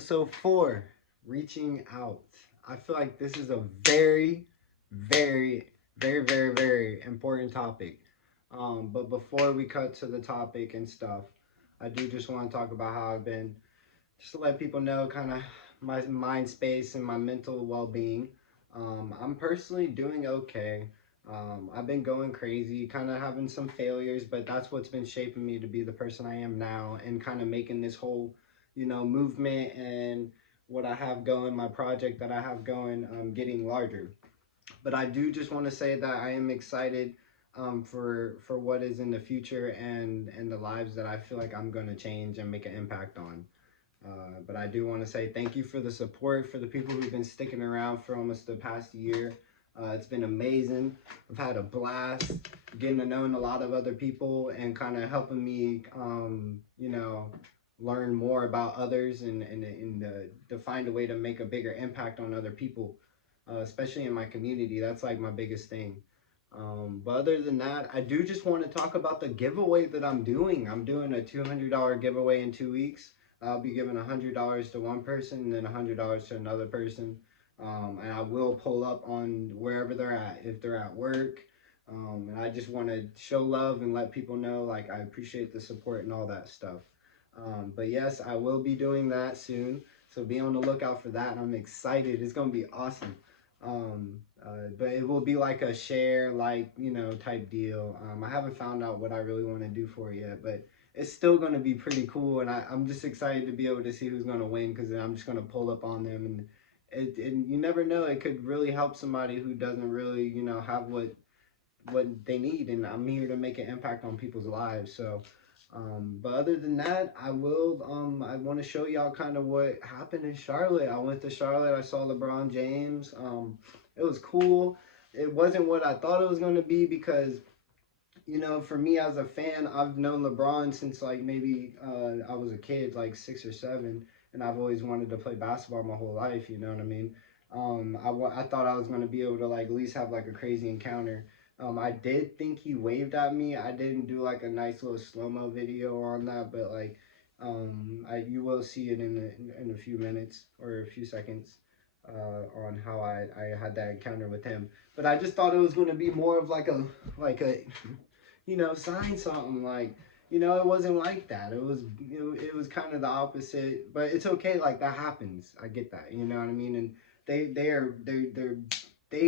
Episode 4, reaching out. I feel like this is a very, very, very important topic. But before we cut to the topic and stuff, I do just want to talk about how I've been, just to let people know kind of my mind space and my mental well being. I'm personally doing okay. I've been going crazy, kind of having some failures, but that's what's been shaping me to be the person I am now and kind of making this whole, movement and what I have going, my project that I have going, getting larger. But I do just want to say that I am excited for what is in the future and the lives that I feel like I'm going to change and make an impact on. But I do want to say thank you for the support for the people who've been sticking around for almost the past year. It's been amazing. I've had a blast getting to know a lot of other people and kind of helping me, learn more about others and to find a way to make a bigger impact on other people, especially in my community. That's like my biggest thing. But other than that, I do just want to talk about the giveaway that I'm doing. I'm doing a $200 giveaway in 2 weeks. I'll be giving $100 to one person and then $100 to another person. And I will pull up on wherever they're at, if they're at work. And I just want to show love and let people know, like, I appreciate the support and all that stuff. But yes, I will be doing that soon. So be on the lookout for that. I'm excited. It's going to be awesome. But it will be like a share, like, type deal. I haven't found out what I really want to do for it yet, but it's still going to be pretty cool. And I'm just excited to be able to see who's going to win because then I'm just going to pull up on them. And you never know, it could really help somebody who doesn't really, have what they need. And I'm here to make an impact on people's lives. So, but other than that, I want to show y'all kind of what happened in Charlotte. I went to Charlotte. I saw LeBron James. It was cool. It wasn't what I thought it was going to be because, for me as a fan, I've known LeBron since like maybe I was a kid, like 6 or 7, and I've always wanted to play basketball my whole life. You know what I mean? I thought I was going to be able to like at least have like a crazy encounter. I did think he waved at me. I didn't do like a nice little slow mo video on that, but like, you will see it in a few minutes or a few seconds on how I had that encounter with him. But I just thought it was going to be more of like a sign something like. It wasn't like that. It was kind of the opposite, but it's okay. Like that happens. I get that. You know what I mean? And they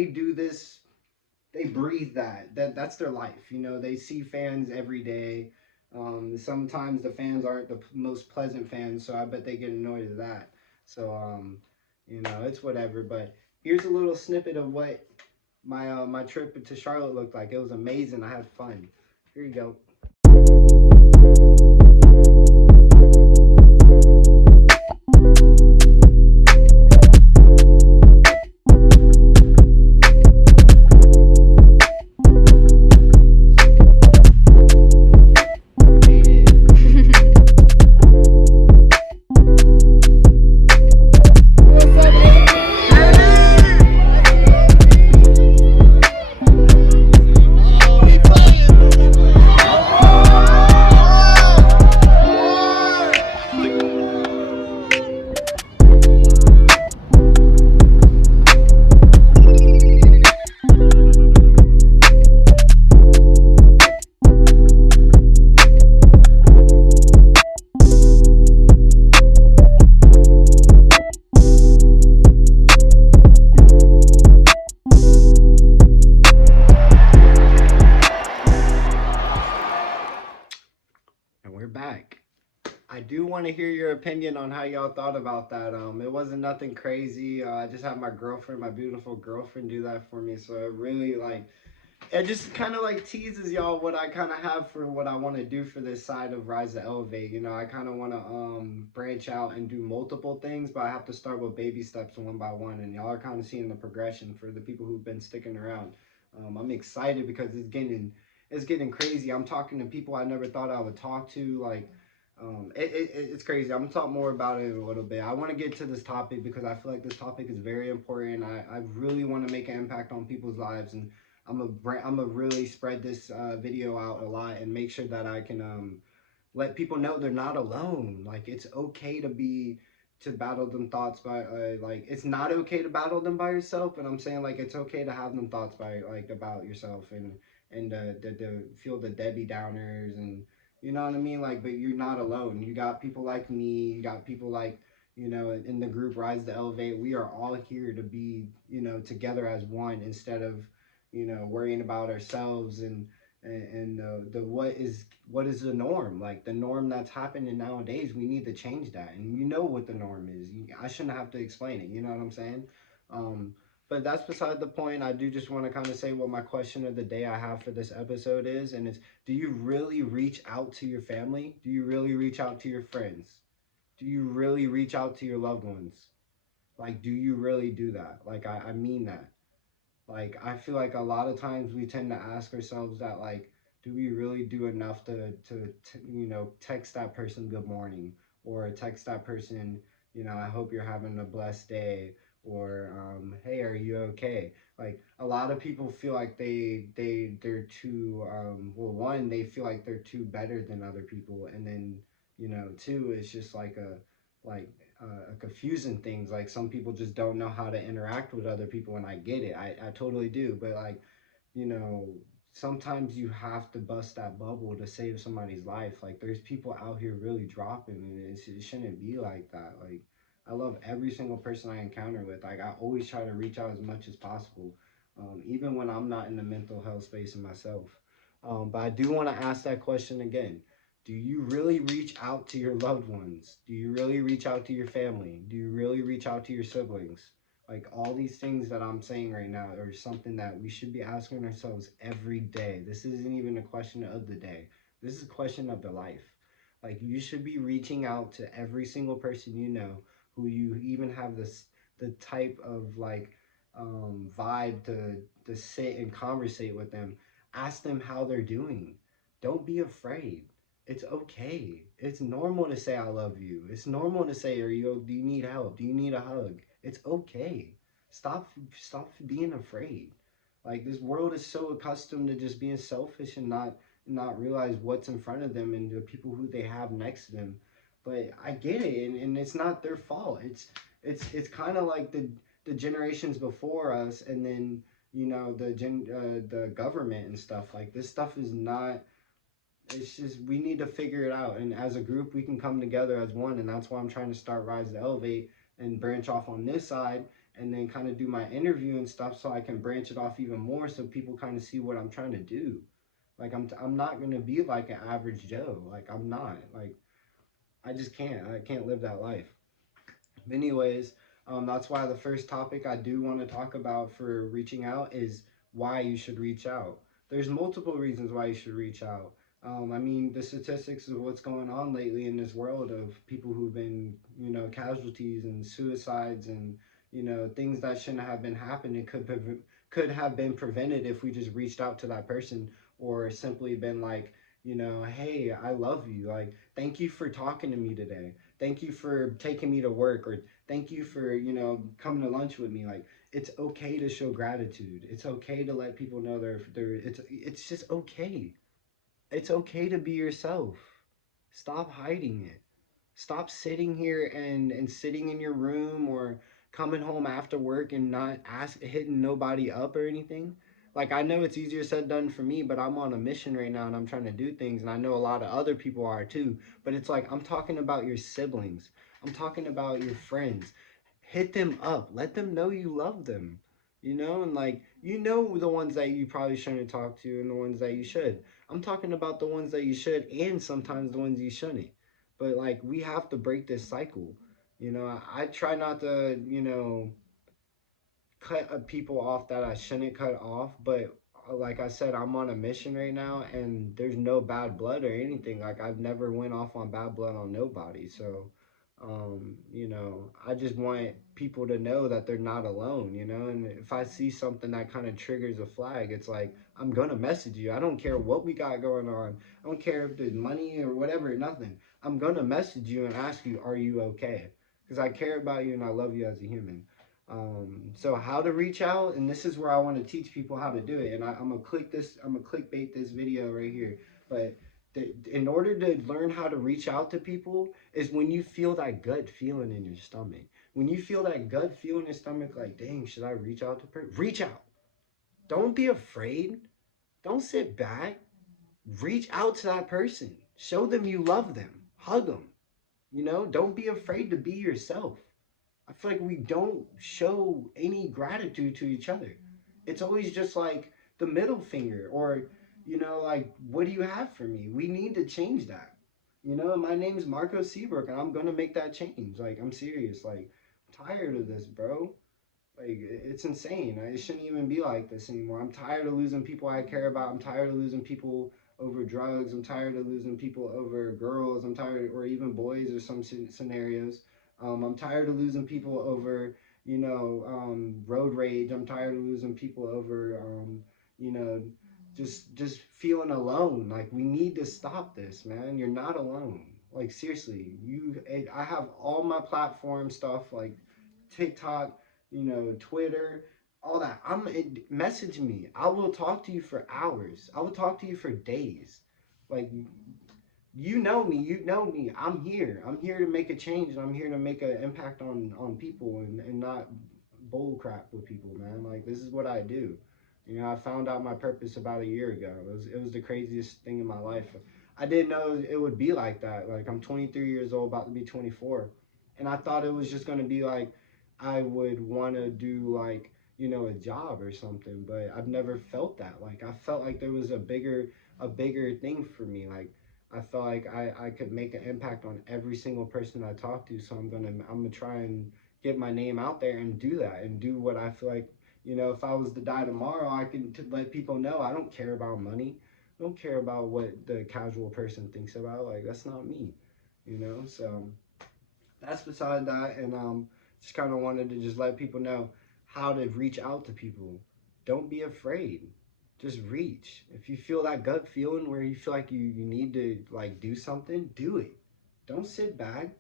do this, they breathe that's their life. They see fans every day. Sometimes the fans aren't the most pleasant fans, so I bet they get annoyed at that. So it's whatever. But here's a little snippet of what my trip to Charlotte looked like. It was amazing. I had fun. Here you go. And we're back. I do want to hear your opinion on how y'all thought about that. It wasn't nothing crazy. I just had my girlfriend, my beautiful girlfriend, do that for me. So it really like it just kind of like teases y'all what I kind of have for what I want to do for this side of Rise to Elevate. I kind of want to branch out and do multiple things, but I have to start with baby steps one by one. And y'all are kind of seeing the progression for the people who've been sticking around. I'm excited because it's getting crazy. I'm talking to people I never thought I would talk to. Like, it's crazy. I'm gonna talk more about it in a little bit. I want to get to this topic because I feel like this topic is very important. I really want to make an impact on people's lives, and I'm gonna really spread this video out a lot and make sure that I can let people know they're not alone. Like it's okay to battle them thoughts by like it's not okay to battle them by yourself, but I'm saying like it's okay to have them thoughts by like about yourself and the feel the Debbie Downers and you know what I mean, like, but you're not alone. You got people like me, you got people like, you know, in the group Rise to Elevate. We are all here to be, you know, together as one instead of, you know, worrying about ourselves and the what is the norm, like the norm that's happening nowadays. We need to change that, and you know what the norm is. I shouldn't have to explain it, you know what I'm saying. um but that's beside the point. I do just want to kind of say what my question of the day I have for this episode is, and it's, do you really reach out to your family? Do you really reach out to your friends? Do you really reach out to your loved ones? Like, do you really do that? Like, I mean that. Like, I feel like a lot of times we tend to ask ourselves that, like, do we really do enough to you know, text that person good morning, or text that person, you know, I hope you're having a blessed day, or hey, are you okay? Like, a lot of people feel like they're too well, one, they feel like they're too better than other people, and then, you know, two, it's just like like a confusing things. Like, some people just don't know how to interact with other people, and I get it. I totally do. But like, you know, sometimes you have to bust that bubble to save somebody's life. Like, there's people out here really dropping, and it shouldn't be like that. Like, I love every single person I encounter with. Like, I always try to reach out as much as possible, even when I'm not in the mental health space in myself. But I do want to ask that question again. Do you really reach out to your loved ones? Do you really reach out to your family? Do you really reach out to your siblings? Like, all these things that I'm saying right now are something that we should be asking ourselves every day. This isn't even a question of the day. This is a question of the life. Like, you should be reaching out to every single person you know, who you even have this the type of like vibe to sit and conversate with them. Ask them how they're doing. Don't be afraid. It's okay. It's normal to say I love you. It's normal to say, do you need help? Do you need a hug? It's okay. Stop being afraid. Like, this world is so accustomed to just being selfish and not realize what's in front of them and the people who they have next to them. But I get it, and it's not their fault. It's kind of like the generations before us, and then, you know, the government and stuff. Like, this stuff is not, it's just, we need to figure it out, and as a group we can come together as one. And that's why I'm trying to start Rise to Elevate and branch off on this side, and then kind of do my interview and stuff, so I can branch it off even more, so people kind of see what I'm trying to do. Like, I'm not gonna be like an average Joe. Like, I'm not, like, I can't live that life. Anyways, that's why the first topic I do want to talk about for reaching out is why you should reach out. There's multiple reasons why you should reach out. I mean, the statistics of what's going on lately in this world of people who've been, you know, casualties and suicides and, you know, things that shouldn't have been happening could have been prevented if we just reached out to that person, or simply been like, you know, hey, I love you. Like, thank you for talking to me today. Thank you for taking me to work, or thank you for, you know, coming to lunch with me. Like, it's okay to show gratitude. It's okay to let people know they're it's just okay. It's okay to be yourself. Stop hiding it. Stop sitting here and sitting in your room, or coming home after work and not hitting nobody up or anything. Like, I know it's easier said done for me, but I'm on a mission right now and I'm trying to do things, and I know a lot of other people are too. But it's like, I'm talking about your siblings. I'm talking about your friends. Hit them up. Let them know you love them. You know, and like, you know, the ones that you probably shouldn't talk to and the ones that you should. I'm talking about the ones that you should, and sometimes the ones you shouldn't. But like, we have to break this cycle. You know, I try not to, you know, cut people off that I shouldn't cut off. But like I said, I'm on a mission right now, and there's no bad blood or anything. Like, I've never went off on bad blood on nobody. So, you know, I just want people to know that they're not alone. You know, and if I see something that kind of triggers a flag, it's like, I'm gonna message you. I don't care what we got going on. I don't care if there's money or whatever. Nothing. I'm gonna message you and ask you, are you okay? Because I care about you and I love you as a human. So how to reach out, and this is where I want to teach people how to do it. And I'm gonna clickbait this video right here. But In order to learn how to reach out to people is when you feel that gut feeling in your stomach. When you feel that gut feeling in your stomach, like, dang, should I reach out to person? Reach out. Don't be afraid. Don't sit back. Reach out to that person. Show them you love them. Hug them. Don't be afraid to be yourself. I feel like we don't show any gratitude to each other. It's always just like the middle finger or, like, what do you have for me? We need to change that. My name's Marco Seabrook and I'm going to make that change. Like, I'm serious. Like, I'm tired of this, bro. Like, it's insane. It shouldn't even be like this anymore. I'm tired of losing people I care about. I'm tired of losing people over drugs. I'm tired of losing people over girls. I'm tired, or even boys, or some scenarios. I'm tired of losing people over, road rage. I'm tired of losing people over, you know, just feeling alone. Like, we need to stop this, man. You're not alone. Like, seriously, I have all my platform stuff, like TikTok, Twitter, all that. Message me. I will talk to you for hours. I will talk to you for days. Like, you know me. I'm here. I'm here to make a change. And I'm here to make an impact on people and not bull crap with people, man. Like, this is what I do. I found out my purpose about a year ago. It was the craziest thing in my life. I didn't know it would be like that. Like, I'm 23 years old, about to be 24, and I thought it was just gonna be like I would want to do, like, a job or something. But I've never felt that. Like, I felt like there was a bigger thing for me. Like, I felt like I could make an impact on every single person I talk to. So I'm gonna try and get my name out there and do that and do what I feel like. If I was to die tomorrow, I can let people know I don't care about money. I don't care about what the casual person thinks about. Like, that's not me. So that's beside that. And just kind of wanted to just let people know how to reach out to people. Don't be afraid. Just reach. If you feel that gut feeling where you feel like you need to, like, do something, do it. Don't sit back.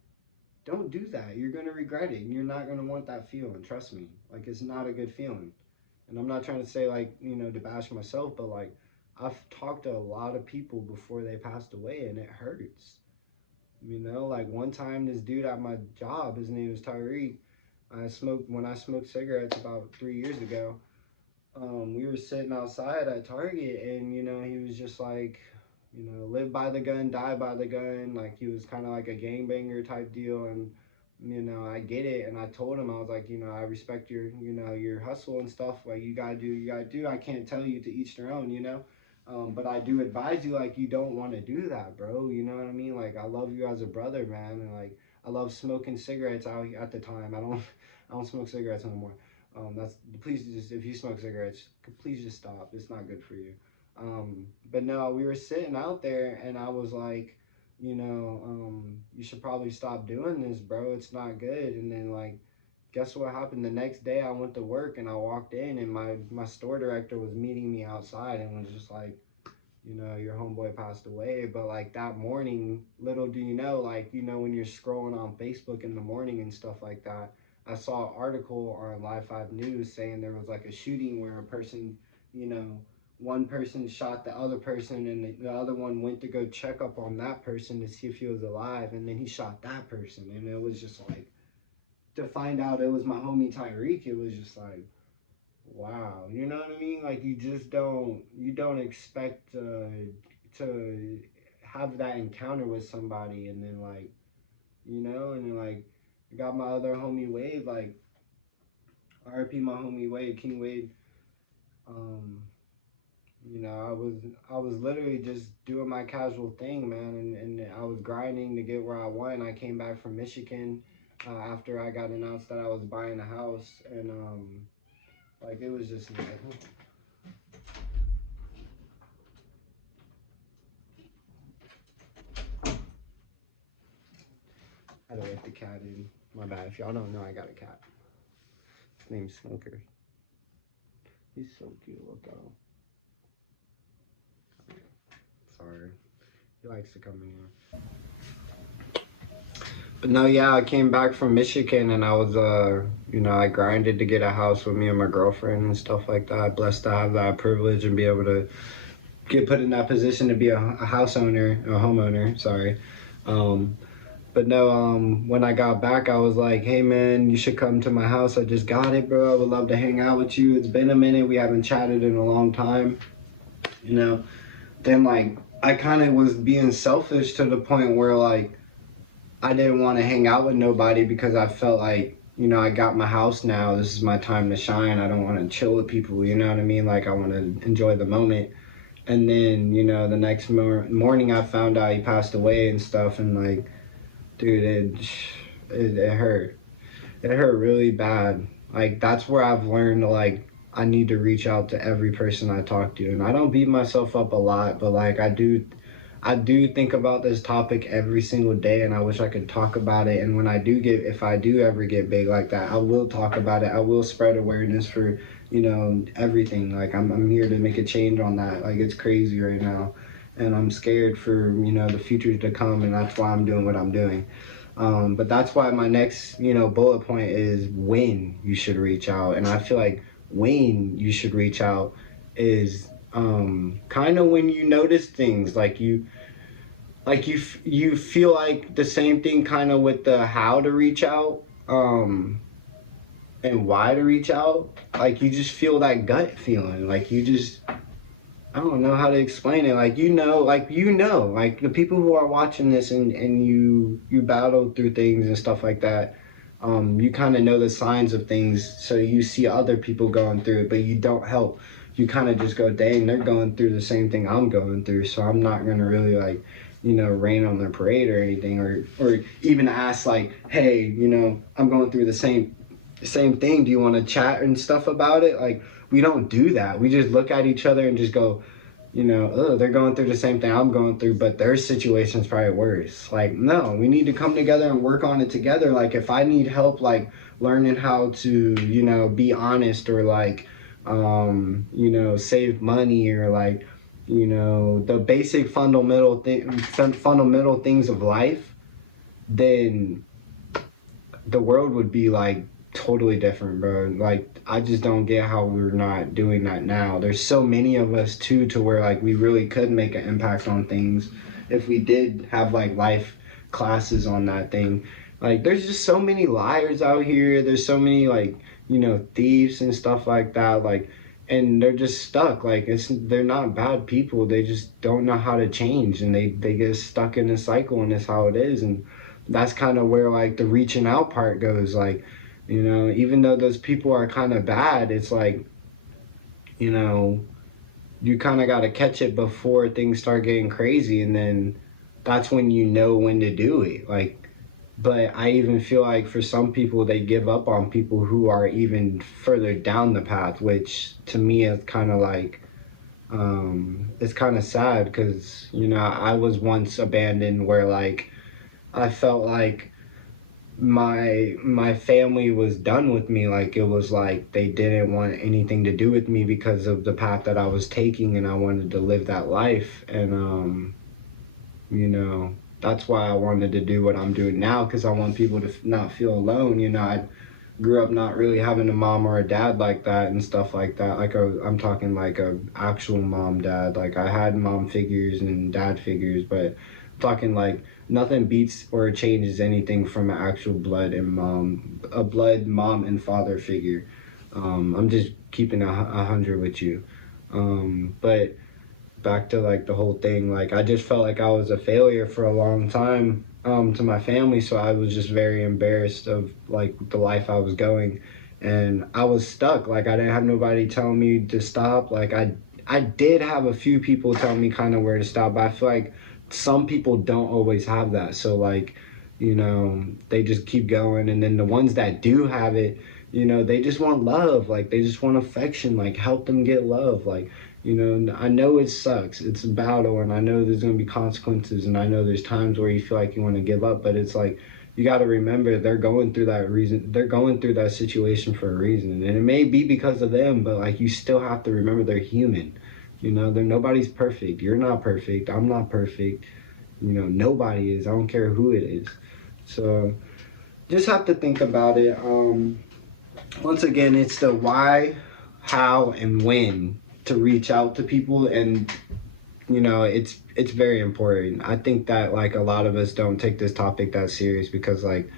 Don't do that. You're gonna regret it and you're not gonna want that feeling. Trust me. Like, it's not a good feeling. And I'm not trying to say, like, to bash myself, but like, I've talked to a lot of people before they passed away and it hurts. Like, one time, this dude at my job, his name was Tyreek. When I smoked cigarettes about 3 years ago. We were sitting outside at Target, and he was just like, live by the gun, die by the gun. Like, he was kind of like a gangbanger type deal, and I get it. And I told him, I was like, I respect your hustle and stuff. Like, you gotta do, you gotta do. I can't tell you to each their own. But I do advise you, like, you don't want to do that, bro. You know what I mean? Like, I love you as a brother, man, and like, I love smoking cigarettes out at the time. I don't smoke cigarettes anymore. That's Please, just, if you smoke cigarettes, please just stop. It's not good for you. But no, we were sitting out there, and I was like, you should probably stop doing this, bro. It's not good. And then, like, guess what happened the next day? I went to work and I walked in, and my store director was meeting me outside and was just like, your homeboy passed away. But like, that morning, little do you know, like, when you're scrolling on Facebook in the morning and stuff like that, I saw an article on Live 5 News saying there was like a shooting where a person, you know, one person shot the other person, and the other one went to go check up on that person to see if he was alive, and then he shot that person. And it was just like, to find out it was my homie Tyreek, it was just like, wow, you know what I mean? Like, you don't expect to have that encounter with somebody, and then, like, and then, like, I got my other homie Wade, like, RIP my homie Wade, King Wade. Um, I was literally just doing my casual thing, man, and I was grinding to get where I went. I came back from Michigan after I got announced that I was buying a house, and like, it was just like, I had to let the cat in. My bad. If y'all don't know, I got a cat. His name's Smoker. He's so cute. Look at him. Sorry. He likes to come in here. But no, yeah, I came back from Michigan, and I was, I grinded to get a house with me and my girlfriend and stuff like that. Blessed to have that privilege and be able to get put in that position to be a house owner, a homeowner. Sorry. Um, but no, when I got back, I was like, hey man, you should come to my house. I just got it, bro. I would love to hang out with you. It's been a minute. We haven't chatted in a long time. You know, then like I kind of was being selfish to the point where like I didn't want to hang out with nobody because I felt like, you know, I got my house now. This is my time to shine. I don't want to chill with people. You know what I mean? Like I want to enjoy the moment. And then, you know, the next morning I found out he passed away and stuff. And like, dude, it hurt. It hurt really bad. Like that's where I've learned to like I need to reach out to every person I talk to. And I don't beat myself up a lot, but like I do think about this topic every single day, and I wish I could talk about it. And when if I do ever get big like that, I will talk about it. I will spread awareness for, you know, everything. Like I'm here to make a change on that. Like it's crazy right now, and I'm scared for, you know, the future to come, and that's why I'm doing what I'm doing. But that's why my next, you know, bullet point is when you should reach out, and I feel like when you should reach out is kind of when you notice things like you feel like the same thing kind of with the how to reach out and why to reach out. Like you just feel that gut feeling, like you just, I don't know how to explain it. Like the people who are watching this and you battle through things and stuff like that. You kind of know the signs of things, so you see other people going through it, but you don't help. You kind of just go, dang, they're going through the same thing I'm going through, so I'm not gonna really like, you know, rain on their parade or anything, or even ask like, hey, you know, I'm going through the same thing. Do you want to chat and stuff about it? Like we don't do that. We just look at each other and just go, you know, oh, they're going through the same thing I'm going through, but their situation's probably worse. Like, no, we need to come together and work on it together. Like, if I need help, like, learning how to, you know, be honest or, like, you know, save money or, like, you know, the basic fundamental things of life, then the world would be, like, totally different, bro. Like, I just don't get how we're not doing that now. There's so many of us too, to where like we really could make an impact on things if we did have like life classes on that thing. Like, there's just so many liars out here. There's so many like, you know, thieves and stuff like that. Like, and they're just stuck. Like, they're not bad people. They just don't know how to change, and they get stuck in a cycle, and that's how it is. And that's kind of where like the reaching out part goes. Like, you know, even though those people are kind of bad, it's like, you know, you kind of got to catch it before things start getting crazy. And then that's when you know when to do it. Like, but I even feel like for some people, they give up on people who are even further down the path, which to me is kind of like, it's kind of sad because, you know, I was once abandoned where like I felt like my family was done with me. Like it was like they didn't want anything to do with me because of the path that I was taking, and I wanted to live that life. And you know, that's why I wanted to do what I'm doing now, because I want people to not feel alone. You know, I grew up not really having a mom or a dad like that and stuff like that. Like I'm talking like a actual mom dad. Like I had mom figures and dad figures, but I'm talking like nothing beats or changes anything from an actual blood mom and father figure. I'm just keeping 100 with you. But back to like the whole thing, like I just felt like I was a failure for a long time to my family, so I was just very embarrassed of like the life I was going, and I was stuck. Like I didn't have nobody telling me to stop. Like I did have a few people tell me kind of where to stop, but I feel like some people don't always have that. So like, you know, they just keep going, and then the ones that do have it, you know, they just want love. Like they just want affection. Like help them get love. Like, you know, I know it sucks. It's a battle, and I know there's going to be consequences, and I know there's times where you feel like you want to give up, but it's like you got to remember they're going through that reason. They're going through that situation for a reason, and it may be because of them, but like you still have to remember they're human. You know, nobody's perfect. You're not perfect. I'm not perfect. You know, nobody is. I don't care who it is. So just have to think about it. Once again, it's the why, how, and when to reach out to people, and it's very important. I think that like a lot of us don't take this topic that serious because like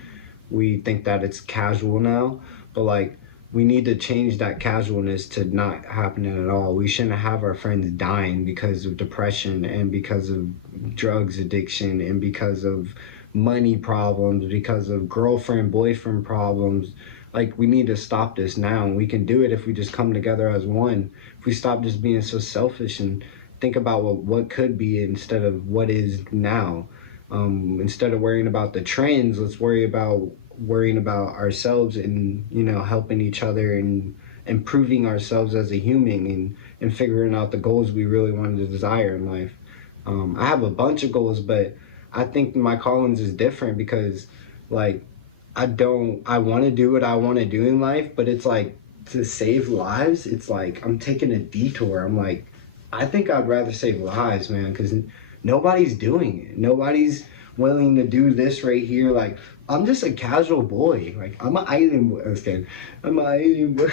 we think that it's casual now, but like we need to change that casualness to not happening at all. We shouldn't have our friends dying because of depression and because of drugs addiction and because of money problems, because of girlfriend boyfriend problems. Like we need to stop this now, and we can do it if we just come together as one. If we stop just being so selfish and think about what could be instead of what is now. Instead of worrying about the trends, let's worrying about ourselves and helping each other and improving ourselves as a human and figuring out the goals we really want to desire in life. I have a bunch of goals, but I think my callings is different because like I want to do what I want to do in life, but it's like to save lives, it's like I'm taking a detour. I'm like, I think I'd rather save lives, man, because nobody's doing it. Nobody's willing to do this right here. Like, I'm just a casual boy. Like, I'm an island boy. I was kidding. I'm an island boy.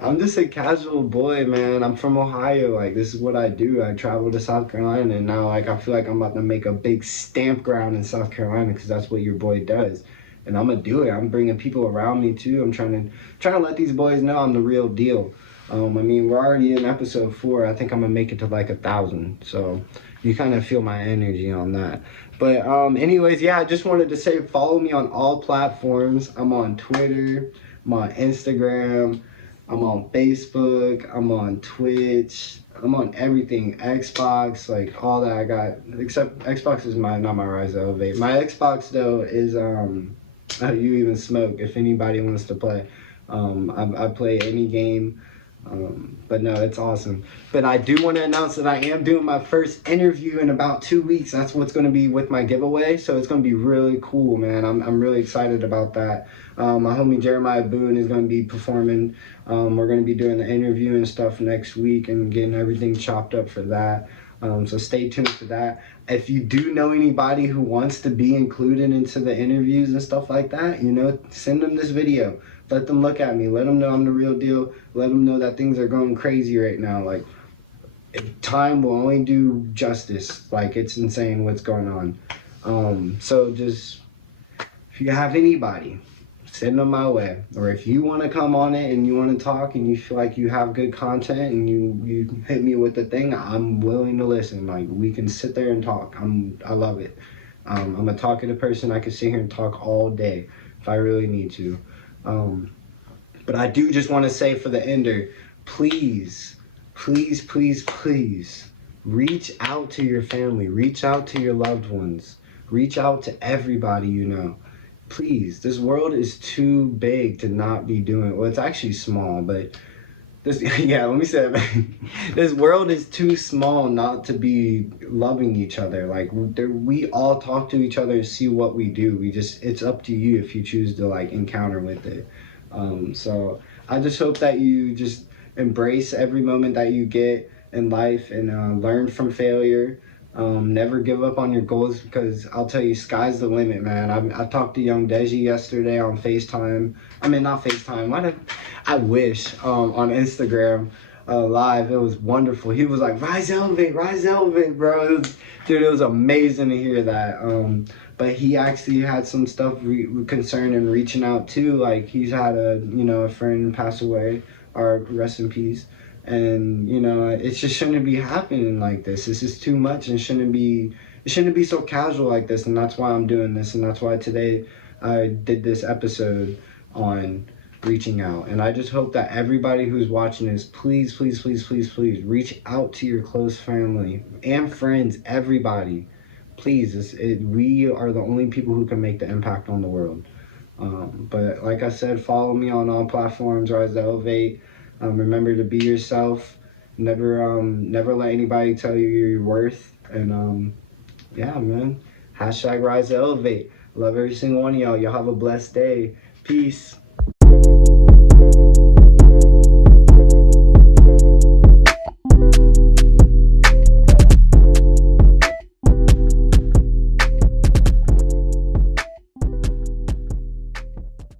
I'm just a casual boy, man. I'm from Ohio. Like, this is what I do. I travel to South Carolina, and now, like, I feel like I'm about to make a big stamp ground in South Carolina because that's what your boy does. And I'm gonna do it. I'm bringing people around me too. I'm trying to let these boys know I'm the real deal. I mean, we're already in episode 4. I think I'm gonna make it to like 1,000. So you kind of feel my energy on that. But anyways, yeah, I just wanted to say follow me on all platforms. I'm on Twitter. I'm on Instagram. I'm on Facebook. I'm on Twitch. I'm on everything. Xbox, like all that I got. Except Xbox is not my Rise to Elevate. My Xbox though is you even smoke if anybody wants to play. I play any game. But no, it's awesome. But I do want to announce that I am doing my first interview in about 2 weeks. That's what's going to be with my giveaway. So it's going to be really cool, man. I'm really excited about that. My homie Jeremiah Boone is going to be performing. We're going to be doing the interview and stuff next week and getting everything chopped up for that. So stay tuned for that. If you do know anybody who wants to be included into the interviews and stuff like that, send them this video. Let them look at me. Let them know I'm the real deal. Let them know that things are going crazy right now. Like, time will only do justice. Like, it's insane what's going on. So just, if you have anybody, send them my way. Or if you want to come on it and you want to talk and you feel like you have good content and you hit me with the thing, I'm willing to listen. Like, we can sit there and talk. I love it. I'm a talkative person. I can sit here and talk all day if I really need to. But I do just want to say for the ender, please, please, please, please reach out to your family, reach out to your loved ones, reach out to everybody you know. Please, this world is too big to not be doing. Well, it's actually small, but this yeah, let me say that. This world is too small not to be loving each other. Like we all talk to each other and see what we do. It's up to you if you choose to like encounter with it. So I just hope that you just embrace every moment that you get in life and learn from failure. Never give up on your goals because I'll tell you, sky's the limit, man. I talked to young Deji yesterday on FaceTime. I mean, not FaceTime. I wish on Instagram live. It was wonderful. He was like, rise, elevate, bro. Dude, it was amazing to hear that. But he actually had some stuff concern and reaching out too. Like he's had a friend pass away, or rest in peace. And it just shouldn't be happening like this. This is too much and it shouldn't be so casual like this. And that's why I'm doing this. And that's why today I did this episode on reaching out. And I just hope that everybody who's watching this, please, please, please, please, please reach out to your close family and friends, everybody. Please, we are the only people who can make the impact on the world. But like I said, follow me on all platforms, Rise to Elevate. Remember to be yourself. Never let anybody tell you your worth. And yeah, man. #Rise to Elevate. Love every single one of y'all. Y'all have a blessed day. Peace.